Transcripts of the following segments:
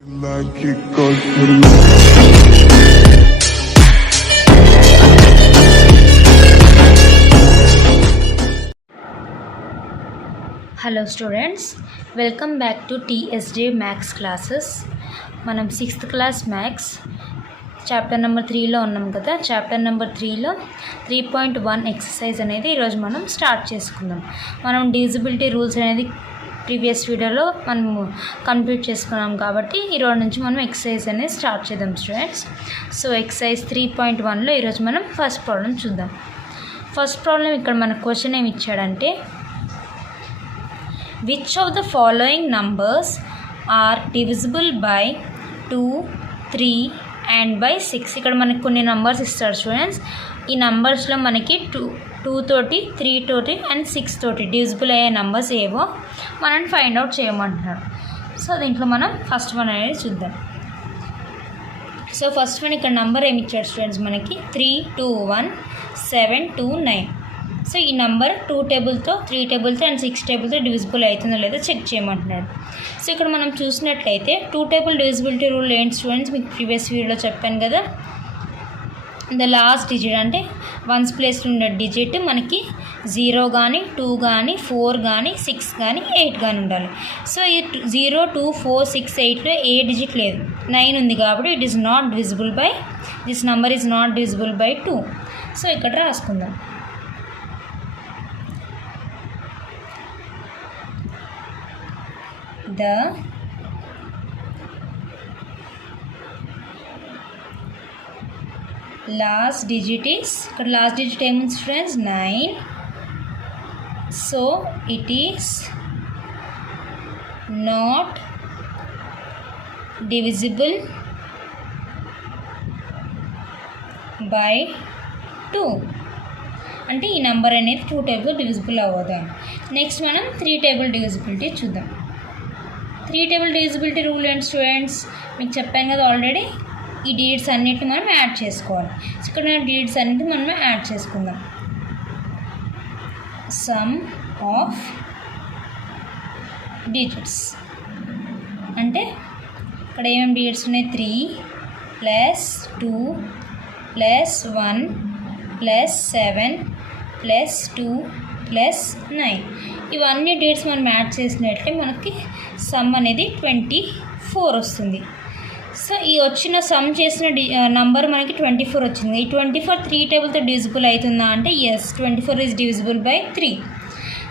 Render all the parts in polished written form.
Hello students, welcome back to TSJ Max classes. మనం 6th class Max chapter number 3లో ఉన్నాం కదా. Chapter number 3లో 3.1 ఎక్సర్సైజ్ అనేది ఈరోజు మనం స్టార్ట్ చేసుకుందాం. మనం డివిజిబిలిటీ రూల్స్ అనేది ప్రీవియస్ వీడియోలో మనము కంప్లీట్ చేసుకున్నాం కాబట్టి ఈరోజు నుంచి మనం ఎక్సర్సైజ్ అనేది స్టార్ట్ చేద్దాం స్టూడెంట్స్. సో ఎక్సర్సైజ్ 3.1లో ఈరోజు మనం ఫస్ట్ ప్రాబ్లం చూద్దాం. ఫస్ట్ ప్రాబ్లం ఇక్కడ మన క్వశ్చన్ ఏమి ఇచ్చాడంటే, which of the following numbers are divisible by 2, 3 and by 6? ఇక్కడ మనకి కొన్ని నంబర్స్ ఇస్తారు స్టూడెంట్స్. ఈ నంబర్స్లో మనకి 2 తోటి 3 తోటి అండ్ 6 తోటి డివిజిబుల్ అయ్యే నంబర్స్ ఏవో మనం ఫైండ్ అవుట్ చేయమంటున్నాడు. సో దీంట్లో మనం ఫస్ట్ వన్ అనేది చూద్దాం. సో ఫస్ట్ వన్ ఇక్కడ నంబర్ ఏమి ఇచ్చాడు స్టూడెంట్స్, మనకి 3, 2, 1, 7, 2, 9. సో ఈ నెంబర్ 2 టేబుల్తో 3 టేబుల్తో అండ్ 6 టేబుల్తో డివిజిబుల్ అవుతుందో లేదో చెక్ చేయమంటున్నాడు. సో ఇక్కడ మనం చూసినట్లయితే 2 టేబుల్ డివిజిబిలిటీ రూల్ ఏంటి స్టూడెంట్స్, మీకు ప్రీవియస్ వీడియోలో చెప్పాను కదా. ద లాస్ట్ డిజిట్ అంటే వన్స్ ప్లేస్లో ఉండే డిజిట్ మనకి 0 కానీ 2 కానీ 4 కానీ 6 కానీ 8 కానీ ఉండాలి. సో ఈ 0, 2, 4, 6, 8లో ఏ డిజిట్ లేదు, 9 ఉంది కాబట్టి it is not divisible by, this number is not divisible by 2. సో ఇక్కడ రాసుకుందాం. The last digit is, ఇక్కడ లాస్ట్ డిజిట్ ఏముంది స్టూడెంట్స్, 9. So it is not divisible by 2. అంటే ఈ నెంబర్ అనేది 2 టేబుల్ డివిజిబుల్ అవ్వదు. నెక్స్ట్ మనం 3 టేబుల్ డివిజిబిలిటీ చూద్దాం. 3 టేబుల్ డివిజిబిలిటీ రూల్ ఏంటి స్టూడెంట్స్, మీకు చెప్పాను కదా ఆల్రెడీ. ఈ డిజిట్స్ అన్నిటిని మనం యాడ్ చేసుకోవాలి. సో ఇక్కడ డిజిట్స్ అన్నిటిని మనం యాడ్ చేసుకుందాం. సమ్ ఆఫ్ డిజిట్స్ అంటే ఇక్కడ ఏమేమి డిజిట్స్ ఉన్నాయి, 3 + 2 + 1 + 7 + 2 + 9. ఇవన్నీ డేట్స్ మనం యాడ్ చేసినట్లే మనకి సమ్ అనేది 24 వస్తుంది. సో ఈ వచ్చిన సమ్ చేసిన నంబర్ మనకి 24 వచ్చింది. ఈ 24 3 టేబుల్తో డివిజిబుల్ అవుతుందా అంటే yes, 24 is divisible by 3.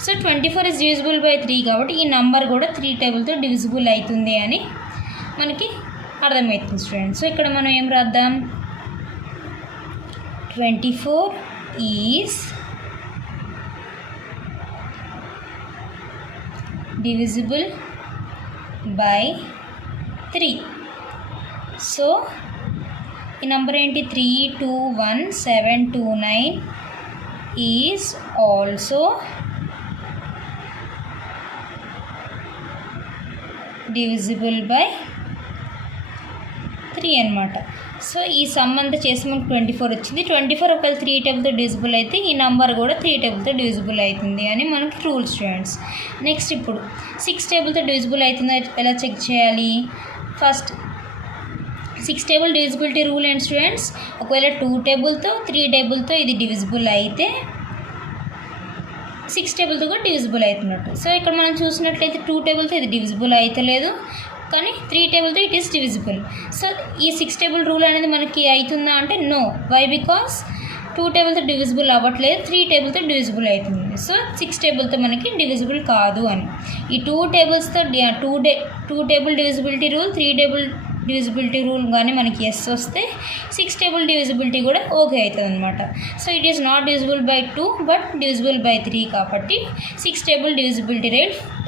So 24 is divisible by 3 కాబట్టి ఈ నంబర్ కూడా 3 టేబుల్తో డివిజిబుల్ అవుతుంది అని మనకి అర్థమవుతుంది స్టూడెంట్స్. సో ఇక్కడ మనం ఏం రాద్దాం, 24 ఈజ్ divisible by 3. సో ఈ నెంబర్ ఏంటి, 3, 2, 1, 7, 2, 9 ఈజ్ ఆల్సో డివిజిబుల్ బై 3 అనమాట. సో ఈ సమ్ అంతా చేసి మనకు 24 వచ్చింది. 24 ఒకవేళ 3 టేబుల్తో డివిజిబుల్ అయితే ఈ నెంబర్ కూడా 3 టేబుల్తో డివిజిబుల్ అవుతుంది అని మనకి రూల్ స్టూడెంట్స్. నెక్స్ట్ ఇప్పుడు 6 టేబుల్తో డివిజిబుల్ అవుతుందో ఎలా చెక్ చేయాలి. ఫస్ట్ 6 టేబుల్ డివిజిబిలిటీ రూల్ ఏంటి స్టూడెంట్స్, ఒకవేళ 2 టేబుల్తో 3 టేబుల్తో ఇది డివిజిబుల్ అయితే 6 టేబుల్తో కూడా డివిజిబుల్ అవుతున్నట్టు. సో ఇక్కడ మనం చూసినట్లయితే 2 టేబుల్తో ఇది డివిజిబుల్ అయితే లేదు, కానీ 3 టేబుల్తో ఇట్ ఈస్ డివిజిబుల్. సో ఈ 6 టేబుల్ రూల్ అనేది మనకి అవుతుందా అంటే నో. వై? బికాస్ 2 టేబుల్తో డివిజిబుల్ అవ్వట్లేదు, 3 టేబుల్తో డివిజిబుల్ అవుతుంది. సో 6 టేబుల్తో మనకి డివిజిబుల్ కాదు అని. ఈ 2 టేబుల్స్తో 2 table divisibility rule, 3 table divisibility rule కానీ మనకి ఎస్ వస్తే 6 టేబుల్ డివిజిబిలిటీ కూడా ఓకే అవుతుంది అనమాట. So it is not divisible by 2 but divisible by 3 కాబట్టి 6 టేబుల్ డివిజిబిలిటీ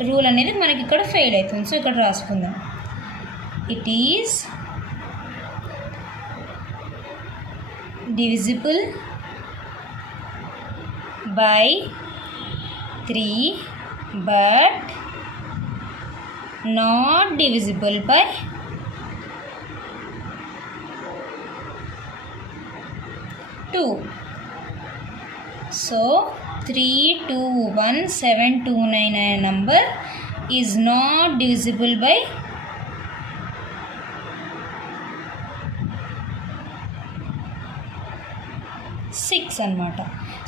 రూల్ అనేది మనకి ఇక్కడ ఫెయిల్ అవుతుంది. సో ఇక్కడ రాసుకుందాం, it is divisible by 3 but not divisible by 2. So 321,729 number is not divisible by 6 అనమాట.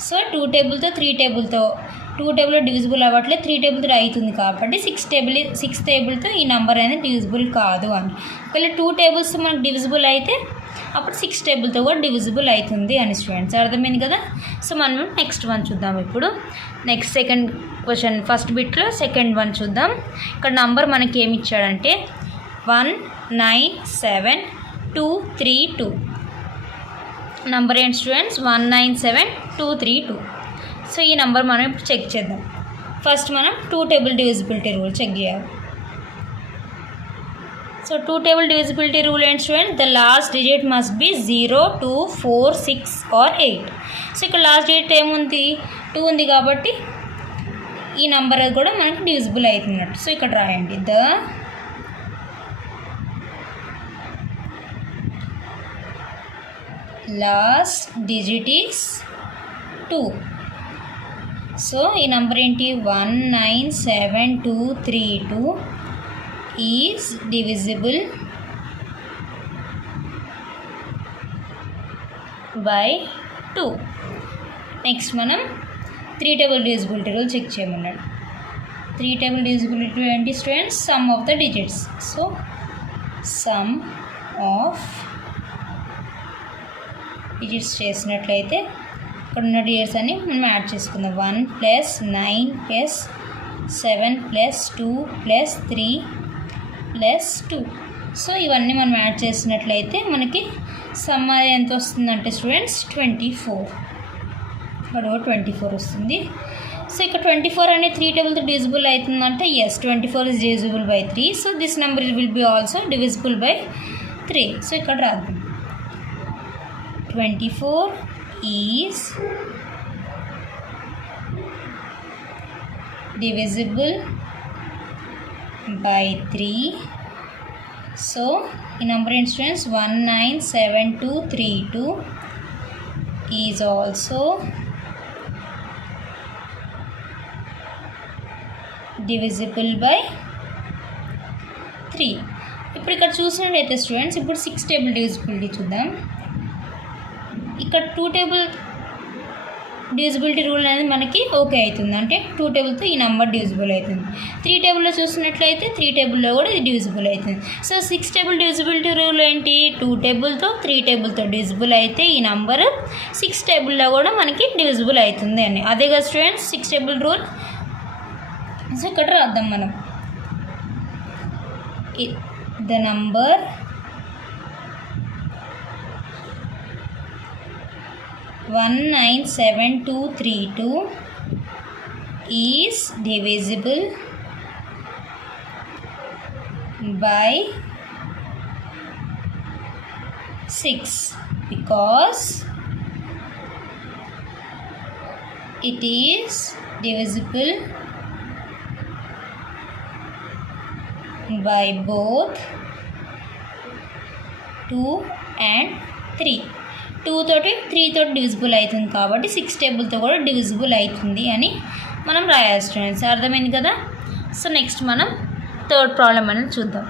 సో 2 టేబుల్తో 3 టేబుల్తో 2 టేబుల్లో డివిజిబుల్ అవ్వట్లేదు, 3 టేబుల్తో అవుతుంది కాబట్టి 6 టేబుల్తో ఈ నెంబర్ అనేది డివిజిబుల్ కాదు అని. ఒకవేళ 2 టేబుల్స్తో మనకు డివిజిబుల్ అయితే అప్పుడు 6 టేబుల్తో కూడా డివిజిబుల్ అవుతుంది అని స్టూడెంట్స్, అర్థమైంది కదా. సో మనం నెక్స్ట్ వన్ చూద్దాం. ఇప్పుడు నెక్స్ట్ సెకండ్ క్వశ్చన్ ఫస్ట్ బిట్లో సెకండ్ వన్ చూద్దాం. ఇక్కడ నంబర్ మనకి ఏమి ఇచ్చాడంటే 197232. నంబర్ ఏంటి స్టూడెంట్స్? 197232. సో ఈ నెంబర్ మనం ఇప్పుడు చెక్ చేద్దాం. ఫస్ట్ మనం 2 టేబుల్ డివిజిబిలిటీ రూల్ చెక్ చేయాలి. సో 2 టేబుల్ డివిజిబిలిటీ రూల్ ఏంటి student? The last digit must be 0, 2, 4, 6 or 8. So ఇక్కడ లాస్ట్ డిజిట్ ఏముంది? 2 ఉంది కాబట్టి ఈ నెంబర్ కూడా మనకి డివిజిబుల్ అవుతున్నట్టు. సో ఇక్కడ రాయండి, ద లాస్ట్ డిజిట్ ఈస్ 2. సో ఈ నెంబర్ ఏంటి? 197232 ఈజ్ డివిజిబుల్ బై 2. నెక్స్ట్ మనం 3 టేబుల్ డివిజిబిలిటీ రూల్ చెక్ చేయమన్నాడు. 3 టేబుల్ డివిజిబిలిటీ ఏంటి students? Some of the digits. So some of digits చేసినట్లయితే ఇక్కడ ఉన్న డిజిట్స్ అన్ని మనం యాడ్ చేసుకుందాం. 1 + 9 + 7 + 2 + 3 + 2. సో ఇవన్నీ మనం యాడ్ చేసినట్లయితే మనకి సమ్ ఎంత వస్తుందంటే స్టూడెంట్స్ 24. ఇక్కడ 24 వస్తుంది. సో ఇక్కడ 24 అనేది 3 టేబుల్తో డివిజిబుల్ అవుతుందంటే yes, 24 is divisible by 3. So this number will be also divisible by 3. So ఇక్కడ రాద్దాం, 24 is divisible by 3. సో ఈ నెంబర్ ఏంటి students? 197232 is also divisible by 3. ఇప్పుడు ఇక్కడ చూసినట్లయితే స్టూడెంట్స్ ఇప్పుడు 6 టేబుల్ డివిజిబిలిటీ చూద్దాం. ఇక్కడ 2 టేబుల్ డివిజిబిలిటీ రూల్ అనేది మనకి ఓకే అవుతుంది, అంటే 2 టేబుల్తో ఈ నెంబర్ డివిజిబుల్ అవుతుంది. 3 టేబుల్లో చూసినట్లయితే 3 టేబుల్లో కూడా ఇది డివిజిబుల్ అవుతుంది. సో 6 టేబుల్ డివిజిబిలిటీ రూల్ ఏంటి? 2 టేబుల్తో 3 టేబుల్తో డివిజిబుల్ అయితే ఈ నెంబర్ 6 టేబుల్లో కూడా మనకి డివిజిబుల్ అవుతుంది అని. అదే కదా స్టూడెంట్స్ 6 టేబుల్ రూల్. సో ఇక్కడ రాద్దాం మనం, the number one 97232 is divisible by 6 because it is divisible by both 2 and 3. 2 తోటి 3 తోటి డివిజిబుల్ అవుతుంది కాబట్టి 6 టేబుల్తో కూడా డివిజిబుల్ అవుతుంది అని మనం రాయాలి స్టూడెంట్స్, అర్థమైంది కదా. సో నెక్స్ట్ మనం థర్డ్ ప్రాబ్లం అనేది చూద్దాం.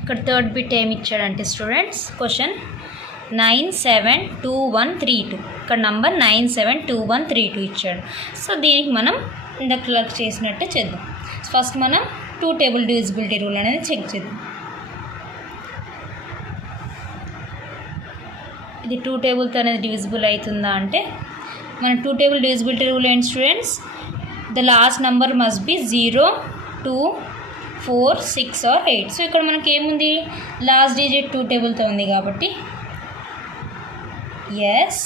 ఇక్కడ థర్డ్ బిట్ ఏమి ఇచ్చాడంటే స్టూడెంట్స్ క్వశ్చన్ 972132. ఇక్కడ నంబర్ 972132 ఇచ్చాడు. సో దీనికి మనం ఇందాక చేసినట్టే చేద్దాం. ఫస్ట్ మనం 2 టేబుల్ డివిజిబిలిటీ రూల్ అనేది చెక్ చేద్దాం. ఇది 2 టేబుల్తో అనేది డివిజిబుల్ అవుతుందా అంటే మన 2 టేబుల్ డివిజిబిలిటీ రూల్ ఏంటి students? The last number must be 0, 2, 4, 6 or 8. So ఇక్కడ మనకి ఏముంది? లాస్ట్ డిజిట్ 2 టేబుల్తో ఉంది కాబట్టి ఎస్.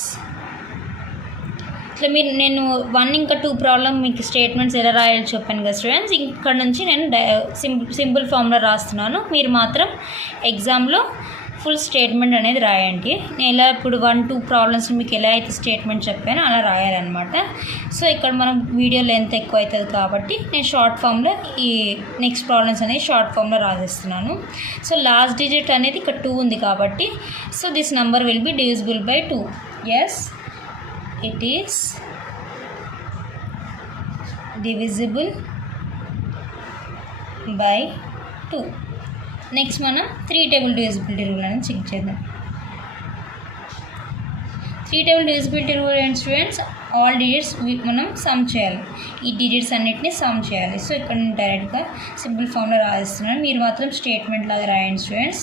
ఇట్లా మీరు నేను 1 ఇంకా 2 ప్రాబ్లం మీకు స్టేట్మెంట్స్ ఎలా రాయాలో చెప్పాను కదా స్టూడెంట్స్, ఇక్కడ నుంచి నేను సింపుల్ ఫామ్లో రాస్తున్నాను. మీరు మాత్రం ఎగ్జామ్లో ఫుల్ స్టేట్మెంట్ అనేది రాయండి. నేను ఎలా ఇప్పుడు 1, 2 ప్రాబ్లమ్స్ మీకు ఎలా అయితే స్టేట్మెంట్ చెప్పానో అలా రాయాలన్నమాట. సో ఇక్కడ మనం వీడియో లెంత్ ఎక్కువ అవుతుంది కాబట్టి నేను షార్ట్ ఫామ్లో ఈ నెక్స్ట్ ప్రాబ్లమ్స్ అనేది షార్ట్ ఫామ్లో రాసేస్తున్నాను. సో లాస్ట్ డిజిట్ అనేది ఇక్కడ 2 ఉంది కాబట్టి so this number will be divisible by 2. Yes, it is divisible by 2. Next మనం 3 టేబుల్ డివిజిబిలిటీ రూల్ అనేది చెక్ చేద్దాం. 3 టేబుల్ డివిజిబిలిటీ రూల్ ఏంటి స్టూడెంట్స్, ఆల్ డిజిట్స్ మనం సమ్ చేయాలి, ఈ డిజిట్స్ అన్నిటిని సమ్ చేయాలి. సో ఇక్కడ నేను డైరెక్ట్గా సింపుల్ ఫామ్లో రాస్తున్నాను, మీరు మాత్రం స్టేట్మెంట్ లాగా రాయండి స్టూడెంట్స్.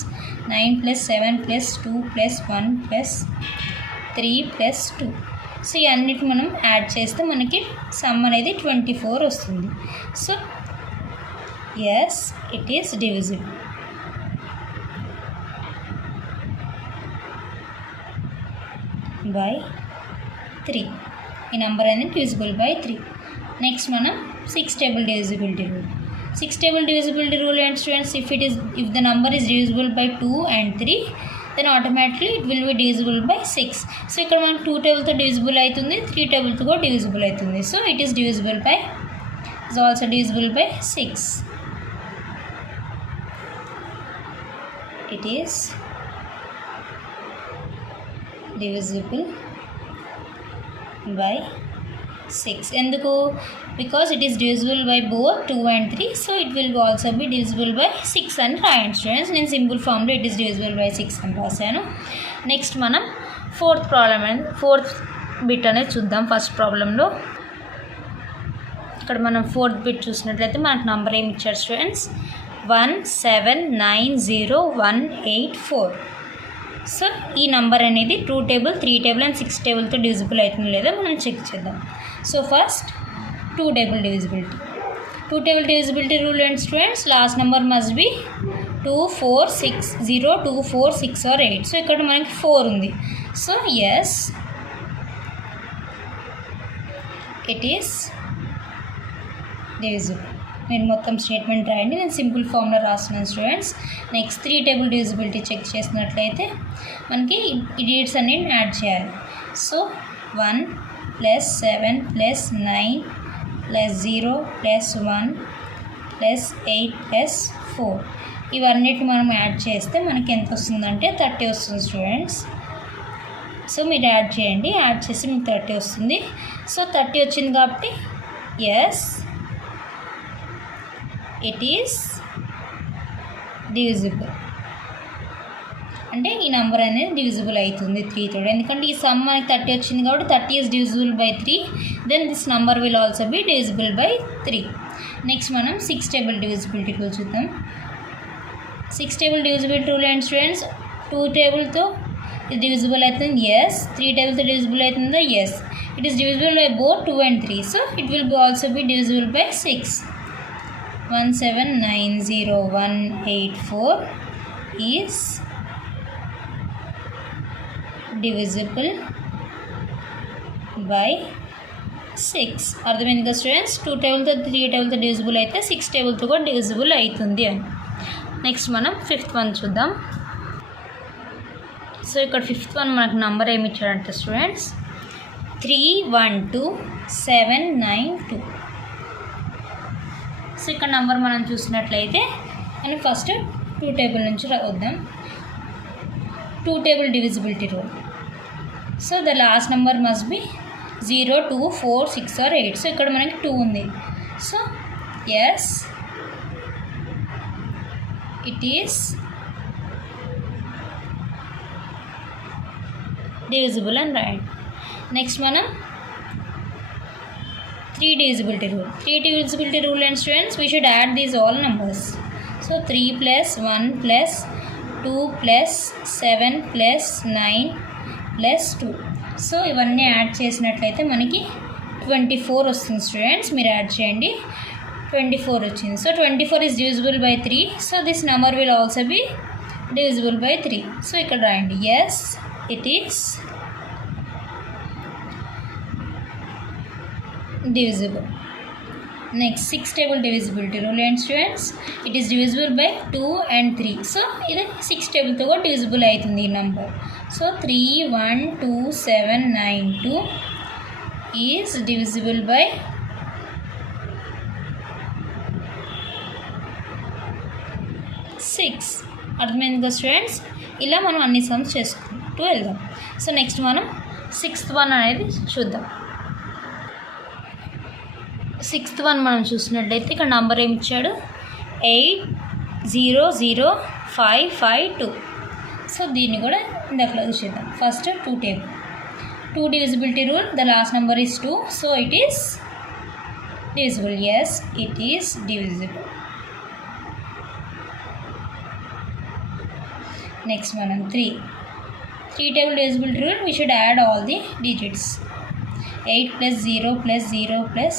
9 + 7 + 2 + 1 + 3 + 2. సో ఈ అన్నిటి మనం యాడ్ చేస్తే మనకి సమ్ అనేది 24 వస్తుంది. So yes, it is divisible. By 3, ఈ నెంబర్ అనేది డివిజిబుల్ బై 3. నెక్స్ట్ మనం 6 table divisibility rule. 6 table divisibility rule ఏంటి students, if the number is divisible by 2 and 3 then automatically it will be divisible by 6. సో ఇక్కడ మనం 2 టేబుల్తో divisible అవుతుంది, 3 టేబుల్తో కూడా డివిజిబుల్ అవుతుంది. So it is divisible by, is also divisible by 6. It is divisible by 6. ఎందుకు, because it is divisible by both 2 and 3, so it will also be divisible by 6 అని రాయండి స్టూడెంట్స్. నేను సింపుల్ ఫామ్లో ఇట్ ఈస్ divisible by 6 అని రాశాను. నెక్స్ట్ మనం fourth bit అనేది చూద్దాం. ఫస్ట్ ప్రాబ్లంలో ఇక్కడ మనం ఫోర్త్ బిట్ చూసినట్లయితే మనకు నంబర్ ఏమి ఇచ్చారు స్టూడెంట్స్, 1790184. సో ఈ నెంబర్ అనేది 2 టేబుల్ 3 టేబుల్ అండ్ 6 టేబుల్తో డివిజిబుల్ అవుతుంది లేదా మనం చెక్ చేద్దాం. So first 2 table divisibility. 2 table divisibility rule ఏంటి students, last number must be 2, 4, 6, 0, 2, 4, 6 or 8. So ఇక్కడ మనకి 4 ఉంది. So yes, it is divisible. మీరు మొత్తం స్టేట్మెంట్ రాయండి, నేను సింపుల్ ఫామ్లో రాస్తున్నాను students. Next 3 table divisibility check చేసినట్లయితే మనకి ఈ డిజిట్స్ అన్ని యాడ్ చేయాలి. సో 1 + 7 + 9 + 0 + 1 + 8 + 4, ఇవన్నిటిని మనం యాడ్ చేస్తే మనకి ఎంత వస్తుందంటే 30 వస్తుంది స్టూడెంట్స్. సో మీరు యాడ్ చేయండి, యాడ్ చేసి మీకు 30 వస్తుంది. సో 30 వచ్చింది కాబట్టి ఎస్, ఇట్ ఈస్ డివిజిబుల్. అంటే ఈ నెంబర్ అనేది డివిజిబుల్ అవుతుంది 3 తోడు, ఎందుకంటే ఈ సమ్ మనకి 30 వచ్చింది కాబట్టి 30 is divisible by 3, then this number will also be divisible by 3. Next మనం 6 టేబుల్ డివిజిబిలిటీ రూల్ చూద్దాం. 6 టేబుల్ డివిజిబిలిటీ రూల్ ఏంటి స్టూడెంట్స్, 2 టేబుల్తో ఇది డివిజిబుల్ అవుతుంది ఎస్, 3 టేబుల్తో డివిజిబుల్ అవుతుందా yes, it is divisible by both 2 and 3, so it will also be divisible by 6. 1790184 is divisible by 6. అర్థమైంది కదా స్టూడెంట్స్, 2 టేబుల్తో 3 టేబుల్తో డివిజిబుల్ అయితే 6 టేబుల్తో కూడా డివిజిబుల్ అవుతుంది అని. నెక్స్ట్ మనం 5th వన్ చూద్దాం. సో ఇక్కడ 5th వన్ మనకు నెంబర్ ఏమి ఇచ్చాడంటే స్టూడెంట్స్ 312792. సో ఇక్కడ నెంబర్ మనం చూసినట్లయితే మనం ఫస్ట్ 2 టేబుల్ నుంచి వద్దాం. 2 table divisibility rule. So the last number must be 0, 2, 4, 6 or 8. So ఇక్కడ మనకి 2 ఉంది. So yes, it is divisible అని రాయండి. నెక్స్ట్ మనం 3 divisibility rule. 3 divisibility rule and students, we should add these all numbers. So 3 + 1 + 2 + 7 + 9 + 2. సో ఇవన్నీ యాడ్ చేసినట్లయితే మనకి 24 వస్తుంది స్టూడెంట్స్. మీరు యాడ్ చేయండి, 24 వచ్చింది. So 24 is divisible by 3. So this number will also be divisible by 3. So ఇక్కడ రాయండి yes, it is divisible. Next 6 table divisibility rule and students, it is divisible by 2 and 3. So ఇది 6 table తో కూడా divisible అవుతుంది ఈ number. So 312792 is divisible by 6. అర్థమైంది కదా స్టూడెంట్స్, ఇలా మనం అన్ని సమ్స్ చేసుకుంటూ వెళ్దాం. సో నెక్స్ట్ మనం 6th వన్ అనేది చూద్దాం. 6th వన్ మనం చూసినట్లయితే ఇక్కడ నంబర్ ఏమి ఇచ్చాడు 800552. సో దీన్ని కూడా ఇందాక చూద్దాం. ఫస్ట్ 2 టేబుల్ 2 divisibility rule, the last number is 2, so it is divisible. Yes, it is divisible. Next one, 3 table divisibility rule. We should add all the digits. 8 plus 0 plus 0 plus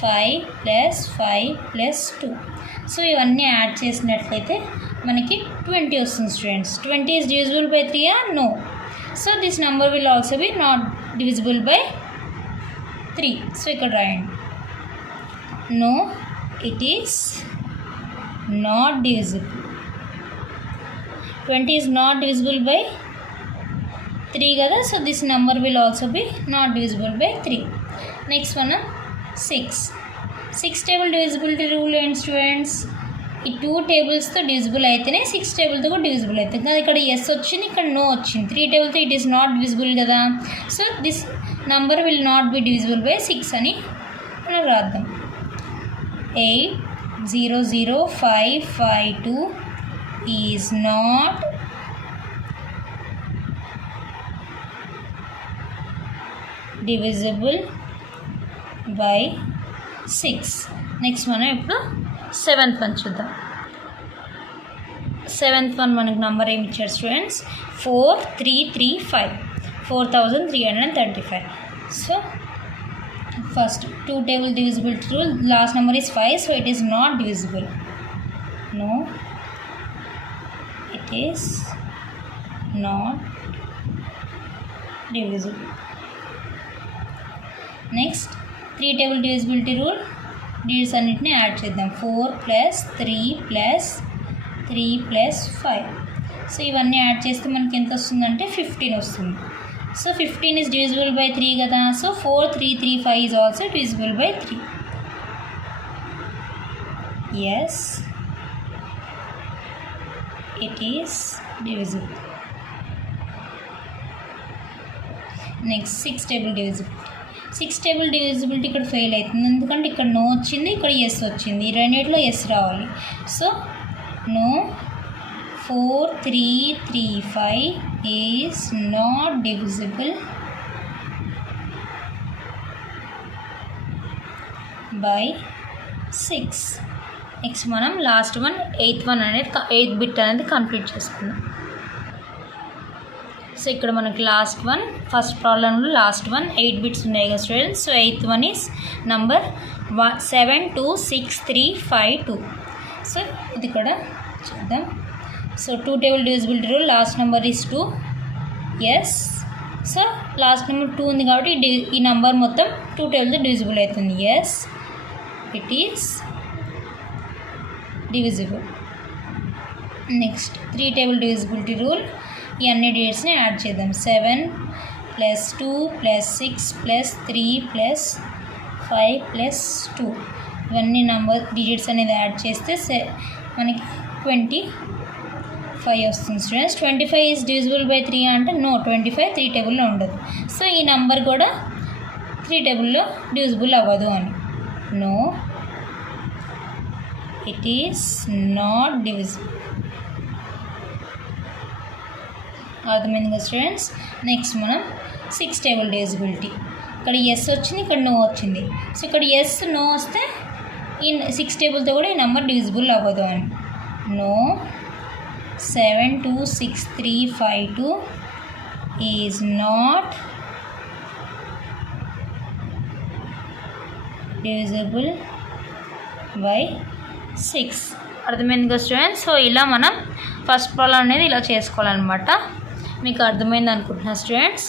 5 plus 5 plus 2. సో ఇవన్నీ యాడ్ చేసినట్లయితే మనకి 20 వస్తుంది స్టూడెంట్స్. 20 is divisible by 3 or no? So this number will also be not divisible by 3. So ఇక్కడ రాయండి. No, it is not divisible. 20 is not divisible by 3 కదా. So this number will also B not divisible by 3. Next one 6 table divisibility rule ఏంటి స్టూడెంట్స్? ఈ 2 టేబుల్స్తో డివిజిబుల్ అయితేనే 6 టేబుల్తో కూడా డివిజిబుల్ అవుతుంది కదా. ఇక్కడ ఎస్ వచ్చింది, ఇక్కడ నో వచ్చింది. 3 టేబుల్తో ఇట్ ఈస్ నాట్ డివిజిబుల్ కదా. So this number will not be divisible by 6 అని మనం రాద్దాం. 800,552 is not divisible by 6. Next మనం ఇప్పుడు 7th వన్ చూద్దాం. 7th వన్ మనకు నెంబర్ ఏమి ఇచ్చారు స్టూడెంట్స్? 4335, 4335. So first 2 table divisibility rule, last number is 5, so it is not divisible. No, it is not divisible. Next 3 table divisibility rule, digits అన్నిటిని యాడ్ చేద్దాం. 4 plus 3 plus 3 plus 5. సో ఇవన్నీ యాడ్ చేస్తే మనకి ఎంత వస్తుందంటే 15 వస్తుంది. సో 15 is divisible by 3 కదా. సో 4335 is also divisible by 3. Yes, it is divisible. Next 6 table divisibility. 6 table divisibility ఇక్కడ ఫెయిల్ అవుతుంది, ఎందుకంటే ఇక్కడ నో వచ్చింది, ఇక్కడ ఎస్ వచ్చింది. ఈ రెండిట్లో ఎస్ రావాలి. So no, 4335 is not divisible by 6. Next మనం లాస్ట్ వన్ 8th వన్ అనేది 8th బిట్ అనేది కంప్లీట్ చేసుకుందాం. సో ఇక్కడ మనకి లాస్ట్ వన్, ఫస్ట్ ప్రాబ్లంలో లాస్ట్ వన్ 8 బిట్స్ ఉన్నాయి కదా students. So 8th one is number 72635 so ఇది కూడా చూద్దాం. So 2 table divisibility rule, last number is 2. Yes, so last number 2 ఉంది కాబట్టి ఈ నెంబర్ మొత్తం 2 tablesతో డివిజిబుల్ అవుతుంది. Yes, it is divisible. Next 3 table divisibility rule, ఈ అన్ని డిజిట్స్ని యాడ్ చేద్దాం. 7 plus 2 plus 6 plus 3 plus 5 plus 2. ఇవన్నీ నెంబర్ డిజిట్స్ అనేది యాడ్ చేస్తే మనకి 25 వస్తుంది స్టూడెంట్స్. 25 ఈజ్ డివిజిబుల్ బై 3 అంటే నో, 25 3 టేబుల్లో ఉండదు. సో ఈ నెంబర్ కూడా 3 టేబుల్లో డివిజిబుల్ అవ్వదు అని. No, it is not divisible. అర్థమైంది కదా స్టూడెంట్స్. నెక్స్ట్ మనం 6 table divisibility. ఇక్కడ ఎస్ వచ్చింది, ఇక్కడ నో వచ్చింది. సో ఇక్కడ ఎస్ నో వస్తే ఈ 6 టేబుల్తో కూడా ఈ నెంబర్ డివిజిబుల్ అవ్వదు అని. No, 72635 is not divisible by 6. అర్థమైంది కదా స్టూడెంట్స్. సో ఇలా మనం ఫస్ట్ ప్రాబ్లం అనేది ఇలా చేసుకోవాలన్నమాట. మీకు అర్థమైంది అనుకుంటున్నా స్టూడెంట్స్.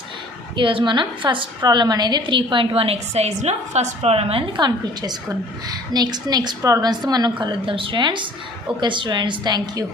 ఈరోజు మనం ఫస్ట్ ప్రాబ్లం అనేది 3.1 ఎక్సర్సైజ్లో ఫస్ట్ ప్రాబ్లం అనేది కంప్లీట్ చేసుకున్నాం. నెక్స్ట్ ప్రాబ్లమ్స్తో మనం కలుద్దాం students. Okay students, thank you.